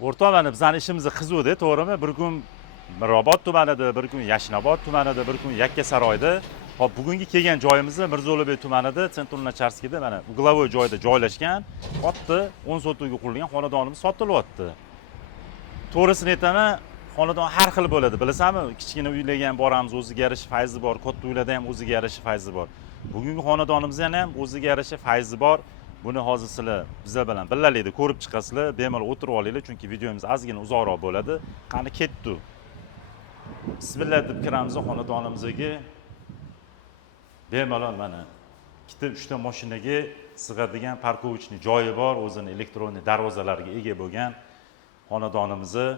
O'rtoq, mana bizning ishimiz qiziqdi, to'g'rimi? Bir kun Mirobod tumanida, bir kun Yashnobod tumanida, bir kun Yakkasaroyda. Hop, bugungi kelgan joyimiz Mirzo'libek tumanida, Senturna-Charskida, mana uglovoy joyda joylashgan, katta 10 sotuvga qurilgan xonadonimiz sotilyapti. To'g'risini aytaman, xonadon har xil bo'ladi, bilasanmi? Kichkina uylarga ham boramiz, o'ziga yarasha fayzi bor, katta uylarda ham o'ziga yarasha fayzi bor. Bugungi xonadonimiz ham o'ziga yarasha fayzi bor. Buni hozir sizlar bizlar bilan birgalikda ko'rib chiqasizlar, bemalol o'tirib olinglar, chunki videomiz ozgina uzoqroq bo'ladi. Qani ketdi. Bismillah deb kiramiz xonadonimizga. Bemalol mana ikkita 3 ta mashinaga sig'adigan parkovichniy joyi bor, o'zini elektronniy darvozalarga ega bo'lgan xonadonimizni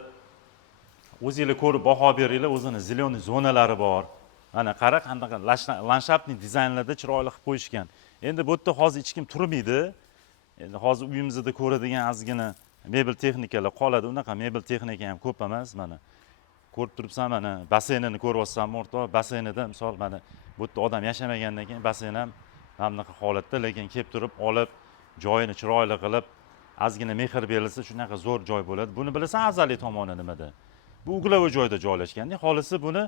o'zingizlar ko'rib baho beringlar, o'zini zeleniy zonalari bor. Mana qara, qanaqa landshaftniy dizaynlarda chiroyli qilib qo'yishgan. Endi bu yerda hozir hech kim turmaydi. Endi hozir uyimizda ko'radigan ozgina mebel texnikalar qoladi. Unaqa mebel texnika ham ko'p emas. Mana ko'rib turibsan, mana basseynini ko'ryapsanmi o'rtoq? Basseynida misol mana bu yerda odam yashamagandan keyin basseyn ham mana bunaqa holatda, lekin kelib turib olib, joyini chiroyli qilib, ozgina mehr berilsa shunaqa zo'r joy bo'ladi. Buni bilasan afzallik tomoni nimada? Bu uglovoy joyda joylashganda, xolisi buni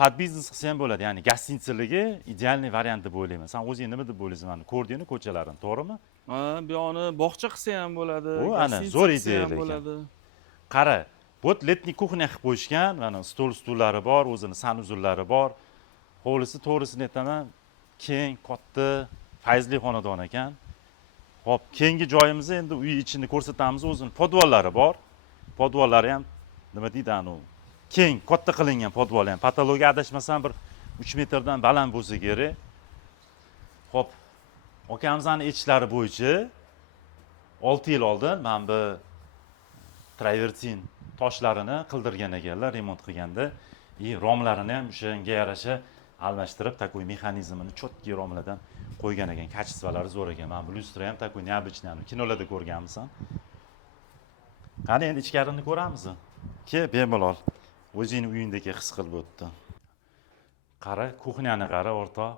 pod biznes qilsa ham bo'ladi. Ya'ni gostinitsiligi idealniy variant deb o'ylayman. Sen o'zing nima deb o'ylaysan? Mana ko'rdingmi ko'chalarini, to'g'rimi? Ha, bu yoni bog'cha qilsa ham bo'ladi, U ana zo'r ideya bo'ladi. Qara, bu letniy kuxnya qilib qo'yishgan, mana stullari bor, o'zini sanuzullari bor. Hovlisi to'g'risini aytaman, keng, katta, fayzli xonadon ekan. Hop, keyingi joyimizni endi uy ichini ko'rsatamiz, o'zini podvollari bor. Podvollari ham nima deydi anu? Keng, katta qilingan podvol ham. Patologiya adashmasam bir 3 metrdan baland bo'lsa kerak. Hop, akamizning aytishlari bo'yicha 6 yil oldin men bu travertin toshlarini qildirgan ekanlar, remont qilganda, romlarini ham o'shanga yarasha almashtirib, takoy mexanizmini chotki romlardan qo'ygan ekan. Kачестволari zo'r ekan. Men bu lustra ham takoy необычный, kinolarda ko'rganmisan. Qani endi ichkarini ko'ramiz. Ke bemalol o'zing uyingdagi his qilib o'tdi. Qara, kuxnyani qara o'rtoq.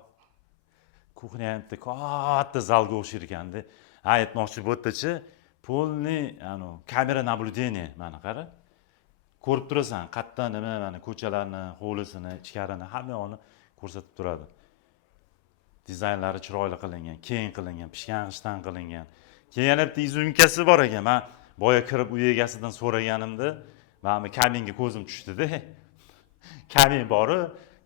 Kuxnya ham katta zalga o'xshar ekanda. Aytmoqchi bu yerdachi полный kamera наблюдение mana qara. Ko'rib turasan, qayerdan nima, mana ko'chalarni, hovlisini, ichkarini hamma yoqni ko'rsatib turadi. Dizaynlari chiroyli qilingan, keng qilingan, pishgan g'ishtdan qilingan. Keyin yana bitta izumkasi bor ekan. Men boya kirib uy egasidan so'raganimda, men kaminga ko'zim tushdi-da. Kamin bori,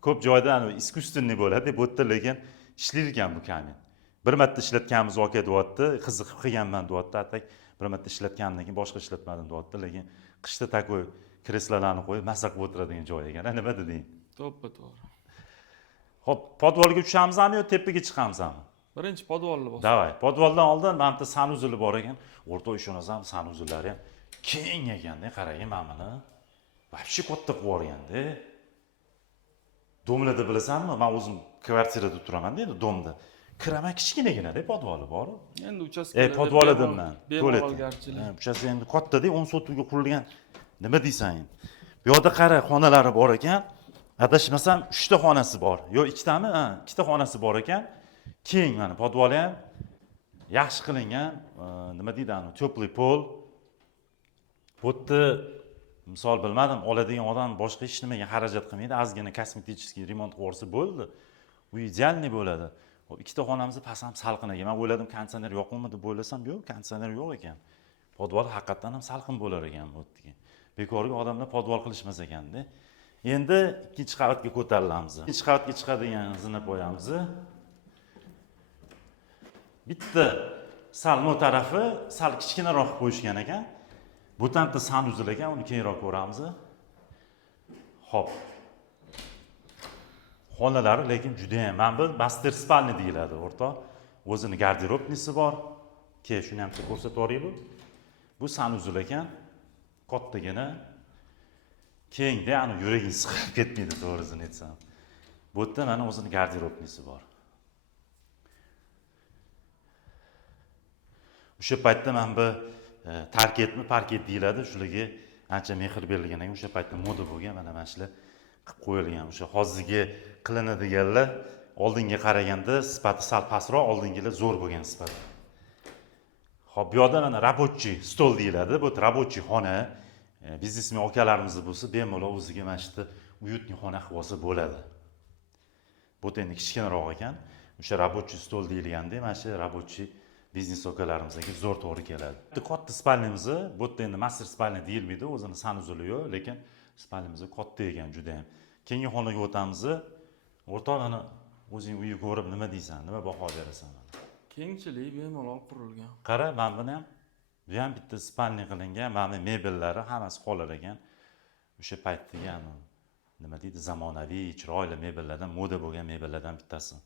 ko'p joyda искусственный bo'ladi, bu yerda lekin ishlaydigan bu kamin. Bir marta ishlatganimiz aka deyapti, qiziqib qilganman deyapti, atak bir marta ishlatganimdan keyin boshqa ishlatmadim deyapti, lekin qishda takoy kreslolarni qo'yib masa qilib o'tiradigan joy ekan. Nima deding? To'ppa to'g'ri. Hop, podvolga tushamizmi yo tepaga chiqamizmi? Birinchi podvolni bosamiz. Davay, podvoldan oldin mana bitta sanuzuli bor ekan. O'rtoq ishonasam, sanuzullari ham keng ekanda, qarang mana buni. Вообще katta qilib yuborganda. Domlarda bilasanmi? Men o'zim kvartirada turaman-da, endi domda. Kiraman kichkinagina-da podvoli bor. Endi uchastkalarda podvol edim men. Bemalolgarchilik. Uchasi endi katta-da, 10 sotuvga qurilgan. Nima deysan endi? Bu yoqda qara, xonalari bor ekan. Adashmasam 3 ta xonasi bor. Yo 2 tami? Ha, 2 ta xonasi bor ekan. Keng mana podvoli ham yaxshi qilingan, nima deydi anu, teplый pol. Bu yerda misol bilmadim, oladigan odam boshqa hech nimaga xarajat qilmaydi, ozgina kosmetik remont qilib olsa bo'ldi. Bu idealniy bo'ladi. 2 ta xonamizni pasam salqin ekan. Men o'yladim, konditsioner yo'qmi deb o'ylasam, yo'q, konditsioner yo'q ekan. Podvol haqiqatan ham salqin bo'lar ekan bu yerga. Bekorga odamlar podvol qilishmas ekanda. Endi ikkinchi qavatga ko'tarilamiz. Ikkinchi qavatga chiqadigan zinab qo'yamiz. Bitta salmo tarafi sal kichkinaroq qo'yishgan ekan. Bu tarafda sanuzul ekan, uni keyinroq ko'ramiz. Hop. Xonalari lekin juda ham mana bu master spalni deyiladi, o'rtoq. O'zini garderobnisi bor. Keyin shuni ham ko'rsatib yuboraylik. Bu sanuzul ekan. Kattagina. Kengda, yuraging siqib ketmaydi, to'g'risini aytsam. Bu yerda mana o'zini garderobnisi bor. O'sha paytda men bu parket deyiladi, shularga ancha mehr berilgan ekan. O'sha paytda moda bo'lgan, mana shular qilib qo'yilgan. O'sha hozirgi qilinadiganlar oldinga qaraganda sifati sal pastroq, oldingilar zo'r bo'lgan sifat. Xo'p, bu yoqda mana рабочий stol deyiladi. Bu рабочий xona. biznesmen akalarimiz bo'lsa bemalol o'ziga mana shu yerda uyutni xona qilib olsa bo'ladi. Bu endi kichkinaroq ekan. O'sha рабочий stol deyilganda mana shu рабочий biznes akalarimizga zo'r to'g'ri keladi. Bitta katta spalnimizni, bu yerda endi master spalnya deyilmaydi, o'zini sanuzuli yo'q, lekin spalnyamiz katta ekan juda ham. Keyingi xonaga o'tamiz. O'rtoq, ana o'zing uyni ko'rib nima deysan? Nima baho berasan? Kengchilik bemalol qurilgan. Qara, mana buni ham bu ham bitta spalnya qilingan, mana mebellari hammasi qolar ekan. O'sha paytdagi nima deydi, zamonaviy, chiroyli mebellardan, moda bo'lgan mebellardan bittasi.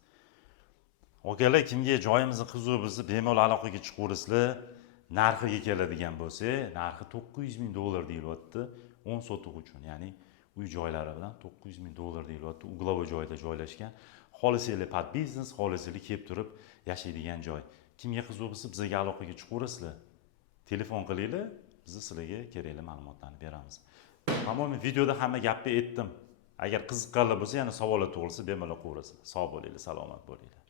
Okalar, kimga joyimizni qiziq bo'lsa, bemalol aloqaga chiqaverasizlar. Narxiga keladigan bo'lsa, narxi $900,000 deyilyapti, 10 sotix uchun, ya'ni uy joylari bilan $900,000 deyilyapti. Uglovoy joyda joylashgan. Xolisanglar pod biznes, xolisanglar kelib turib yashaydigan joy. Kimga qiziq bo'lsa, bizga aloqaga chiqaverasizlar. Telefon qilinglar, biz sizlarga kerakli ma'lumotlarni beramiz. Tamoman videoda hamma gapni aytdim. Agar qiziqqanlar bo'lsa, yana savollar tug'ilsa, bemalol qo'yaverasizlar. Sog' bo'linglar, salomat bo'linglar.